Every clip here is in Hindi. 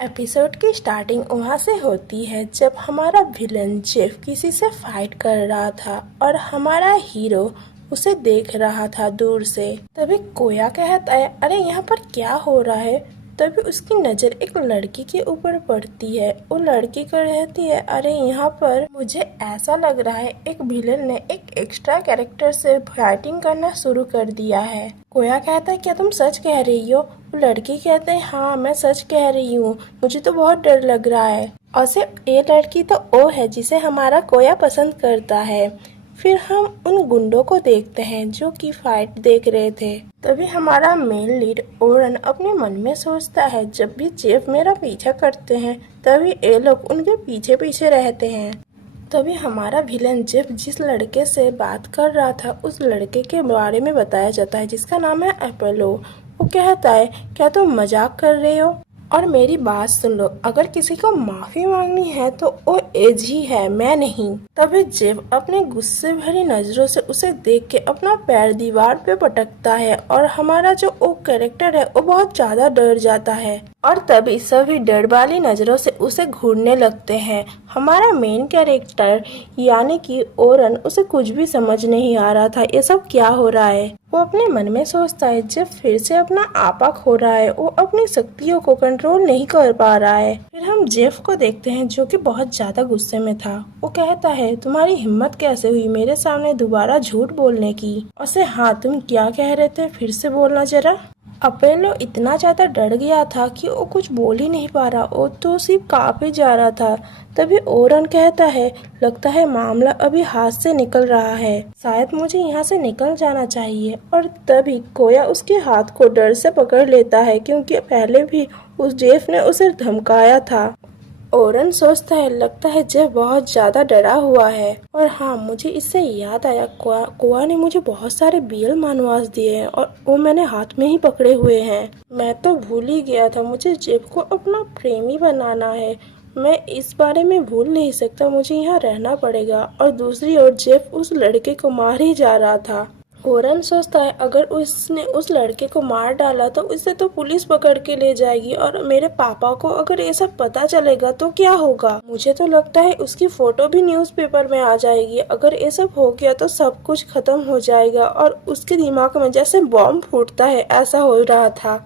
एपिसोड की स्टार्टिंग वहाँ से होती है जब हमारा विलन जेफ किसी से फाइट कर रहा था और हमारा हीरो उसे देख रहा था दूर से। तभी कोया कहता है, अरे यहाँ पर क्या हो रहा है। तभी उसकी नज़र एक लड़की के ऊपर पड़ती है। वो लड़की कहती है, अरे यहाँ पर मुझे ऐसा लग रहा है एक विलन ने एक एक्स्ट्रा कैरेक्टर से फाइटिंग करना शुरू कर दिया है। कोया कहता है, क्या तुम सच कह रही हो। वो लड़की कहते हैं, हाँ मैं सच कह रही हूँ, मुझे तो बहुत डर लग रहा है। और सिर्फ ये लड़की तो वो है जिसे हमारा कोया पसंद करता है। फिर हम उन गुंडों को देखते हैं जो कि फाइट देख रहे थे। तभी हमारा मेन लीड ओरन अपने मन में सोचता है, जब भी जेफ मेरा पीछा करते हैं तभी ये लोग उनके पीछे पीछे रहते हैं। तभी हमारा विलन जेफ जिस लड़के से बात कर रहा था उस लड़के के बारे में बताया जाता है जिसका नाम है अपोलो। वो कहता है, क्या तुम मजाक कर रहे हो, और मेरी बात सुन लो, अगर किसी को माफी मांगनी है तो वो एज ही है, मैं नहीं। तभी जेफ अपने गुस्से भरी नजरों से उसे देख के अपना पैर दीवार पे पटकता है और हमारा जो वो कैरेक्टर है वो बहुत ज्यादा डर जाता है और तभी सभी डर वाली नजरों से उसे घूरने लगते हैं। हमारा मेन कैरेक्टर यानी कि ओरन, उसे कुछ भी समझ नहीं आ रहा था ये सब क्या हो रहा है। वो अपने मन में सोचता है, जब फिर से अपना आपा खो रहा है, वो अपनी शक्तियों को कंट्रोल नहीं कर पा रहा है। फिर हम जेफ को देखते हैं जो कि बहुत ज्यादा गुस्से में था। वो कहता है, तुम्हारी हिम्मत कैसे हुई मेरे सामने दोबारा झूठ बोलने की। उसे, हाँ तुम क्या कह रहे थे, फिर से बोलना जरा। अपोलो इतना ज्यादा डर गया था कि वो कुछ बोल ही नहीं पा रहा, वो तो सिर्फ कांपे जा रहा था। तभी ओरन कहता है, लगता है मामला अभी हाथ से निकल रहा है, शायद मुझे यहाँ से निकल जाना चाहिए। और तभी कोया उसके हाथ को डर से पकड़ लेता है क्योंकि पहले भी उस जेफ ने उसे धमकाया था। ओरन सोचता है, लगता है जेफ बहुत ज्यादा डरा हुआ है। और हाँ, मुझे इससे याद आया, कोआ ने मुझे बहुत सारे बीएल मानवास दिए हैं और वो मैंने हाथ में ही पकड़े हुए हैं। मैं तो भूल ही गया था, मुझे जेफ को अपना प्रेमी बनाना है। मैं इस बारे में भूल नहीं सकता, मुझे यहाँ रहना पड़ेगा। और दूसरी ओर जेफ उस लड़के को मार ही जा रहा था। ओरन सोचता है, अगर उसने उस लड़के को मार डाला तो उसे तो पुलिस पकड़ के ले जाएगी और मेरे पापा को अगर ये सब पता चलेगा तो क्या होगा। मुझे तो लगता है उसकी फोटो भी न्यूज़पेपर में आ जाएगी। अगर ये सब हो गया तो सब कुछ खत्म हो जाएगा। और उसके दिमाग में जैसे बॉम्ब फूटता है ऐसा हो रहा था।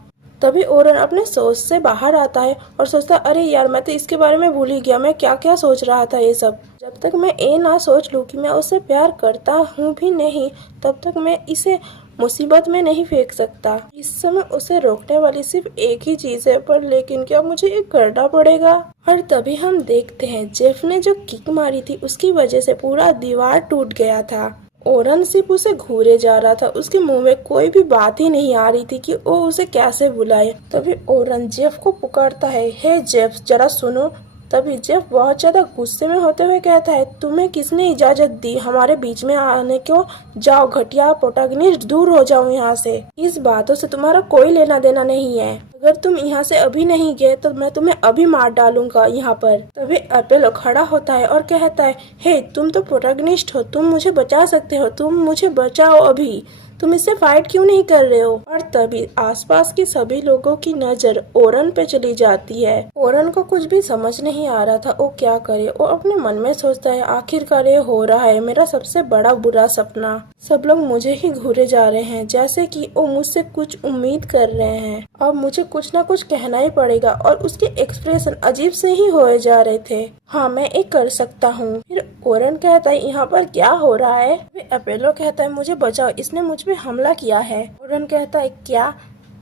तभी ओरन अपने सोच से बाहर आता है और सोचता, अरे यार मैं तो इसके बारे में भूल ही गया, मैं क्या क्या सोच रहा था ये सब। जब तक मैं ये ना सोच लूँ कि मैं उससे प्यार करता हूँ भी नहीं, तब तक मैं इसे मुसीबत में नहीं फेंक सकता। इस समय उसे रोकने वाली सिर्फ एक ही चीज है, पर लेकिन क्या मुझे ये करना पड़ेगा। और तभी हम देखते हैं जेफ ने जो किक मारी थी उसकी वजह से पूरा दीवार टूट गया था। ओरन सिर्फ उसे घूरे जा रहा था, उसके मुंह में कोई भी बात ही नहीं आ रही थी कि वो उसे कैसे बुलाए। तभी ओरन जेफ को पुकारता है, हे जेफ जरा सुनो। तभी जेफ बहुत ज्यादा गुस्से में होते हुए कहता है, तुम्हें किसने इजाजत दी हमारे बीच में आने को, जाओ घटिया प्रोटैगनिस्ट, दूर हो जाओ यहाँ से। इस बातों से तुम्हारा कोई लेना देना नहीं है, अगर तुम यहाँ से अभी नहीं गए तो मैं तुम्हें अभी मार डालूंगा यहाँ पर। तभी अपोलो खड़ा होता है और कहता है, हे तुम तो प्रोटैगनिस्ट हो, तुम मुझे बचा सकते हो, तुम मुझे बचाओ अभी, तुम इससे फाइट क्यों नहीं कर रहे हो। और तभी आसपास के सभी लोगों की नजर ओरन पे चली जाती है। ओरन को कुछ भी समझ नहीं आ रहा था वो क्या करे। वो अपने मन में सोचता है, आखिरकार ये हो रहा है मेरा सबसे बड़ा बुरा सपना, सब लोग मुझे ही घूरे जा रहे हैं, जैसे कि वो मुझसे कुछ उम्मीद कर रहे हैं। अब मुझे कुछ ना कुछ कहना ही पड़ेगा। और उसके एक्सप्रेशन अजीब से ही होए जा रहे थे। हाँ मैं एक कर सकता हूँ। फिर ओरन कहता है, यहाँ पर क्या हो रहा है। अपोलो कहता है, मुझे बचाओ, इसने मुझ पे हमला किया है। ओरन कहता है, क्या।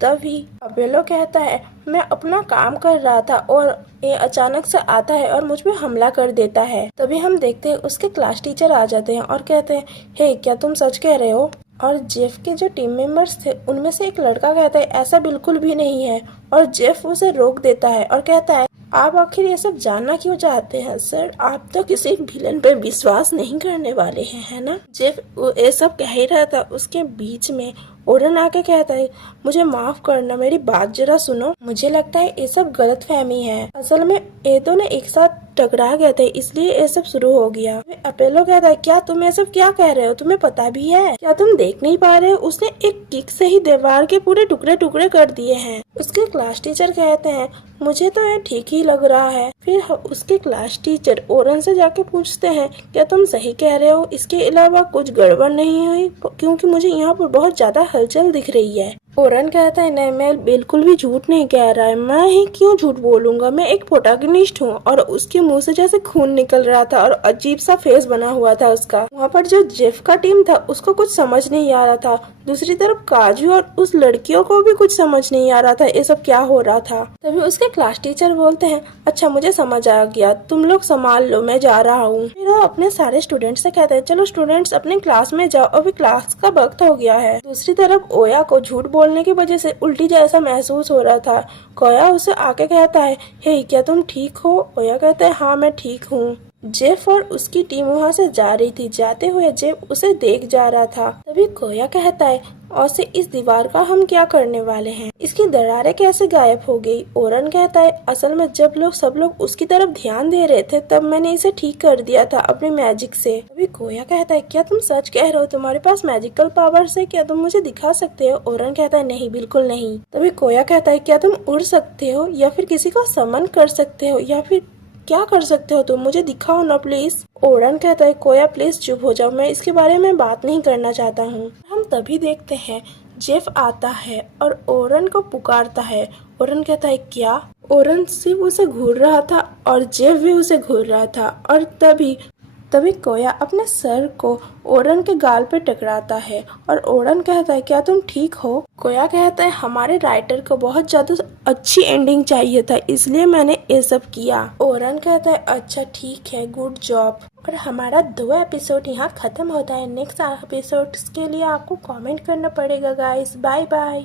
तभी अपोलो कहता है, मैं अपना काम कर रहा था और ये अचानक से आता है और मुझ पे हमला कर देता है। तभी हम देखते हैं उसके क्लास टीचर आ जाते हैं और कहते हैं, हे क्या तुम सच कह रहे हो। और जेफ के जो टीम मेंबर्स थे उनमें से एक लड़का कहता है, ऐसा बिल्कुल भी नहीं है। और जेफ उसे रोक देता है और कहता है, आप आखिर ये सब जानना क्यों चाहते हैं सर, आप तो किसी विलन पे विश्वास नहीं करने वाले हैं, है ना। जेफ ये सब कह ही रहा था, उसके बीच में ओरन आके कहता है, मुझे माफ करना, मेरी बात जरा सुनो, मुझे लगता है ये सब गलतफहमी है। असल में ये दोनों एक साथ टकरा गए थे, इसलिए ये सब शुरू हो गया। अपोलो कहता है क्या तुम ये सब क्या कह रहे हो, तुम्हें पता भी है, क्या तुम देख नहीं पा रहे हो, उसने एक किक से ही दीवार के पूरे टुकड़े टुकड़े कर दिए हैं। उसके क्लास टीचर कहते हैं मुझे तो ये ठीक ही लग रहा है। फिर उसके क्लास टीचर ओरन से जाके पूछते हैं क्या तुम सही कह रहे हो, इसके अलावा कुछ गड़बड़ नहीं हुई, क्योंकि मुझे यहाँ पर बहुत ज्यादा हलचल दिख रही है। ओरन कहता है नहीं, मैं बिल्कुल भी झूठ नहीं कह रहा है, मैं ही क्यों झूठ बोलूंगा, मैं एक प्रोटैगनिस्ट हूँ। और उसके मुंह से जैसे खून निकल रहा था और अजीब सा फेस बना हुआ था उसका। वहाँ पर जो जेफ का टीम था उसको कुछ समझ नहीं आ रहा था, दूसरी तरफ काजू और उस लड़कियों को भी कुछ समझ नहीं आ रहा था ये सब क्या हो रहा था। तभी उसके क्लास टीचर बोलते हैं अच्छा मुझे समझ आ गया, तुम लोग संभाल लो, मैं जा रहा हूँ। फिर वो अपने सारे स्टूडेंट्स से कहते हैं चलो स्टूडेंट्स अपने क्लास में जाओ, अभी क्लास का वक्त हो गया है। दूसरी तरफ ओया को झूठ बोलने की वजह से उल्टी जैसा महसूस हो रहा था। कोया उसे आके कहता है हे क्या तुम ठीक हो। ओया कहता है हाँ मैं ठीक हूँ। जेफ और उसकी टीम वहाँ से जा रही थी, जाते हुए जेफ उसे देख जा रहा था। तभी कोया कहता है और से इस दीवार का हम क्या करने वाले हैं, इसकी दरारें कैसे गायब हो गई। ओरन कहता है असल में जब सब लोग उसकी तरफ ध्यान दे रहे थे तब मैंने इसे ठीक कर दिया था अपने मैजिक से। तभी कोया कहता है क्या तुम सच कह रहे हो, तुम्हारे पास मैजिकल पावर्स है, क्या तुम मुझे दिखा सकते हो। ओरन कहता है नहीं बिल्कुल नहीं। तभी कोया कहता है क्या तुम उड़ सकते हो या फिर किसी को समन कर सकते हो या फिर क्या कर सकते हो तुम, मुझे दिखाओ ना प्लीज। ओरन कहता है कोया प्लीज चुप हो जाओ, मैं इसके बारे में बात नहीं करना चाहता हूँ। हम तभी देखते हैं जेफ आता है और ओरन को पुकारता है। ओरन कहता है क्या। ओरन सिर्फ उसे घूर रहा था और जेफ भी उसे घूर रहा था और तभी कोया अपने सर को ओरन के गाल पे टकराता है और ओरन कहता है क्या तुम ठीक हो। कोया कहता है हमारे राइटर को बहुत ज्यादा अच्छी एंडिंग चाहिए था, इसलिए मैंने ये सब किया। ओरन कहता है अच्छा ठीक है, गुड जॉब। और हमारा 2 एपिसोड यहाँ खत्म होता है। नेक्स्ट एपिसोड्स के लिए आपको कमेंट करना पड़ेगा गाइस। Bye bye.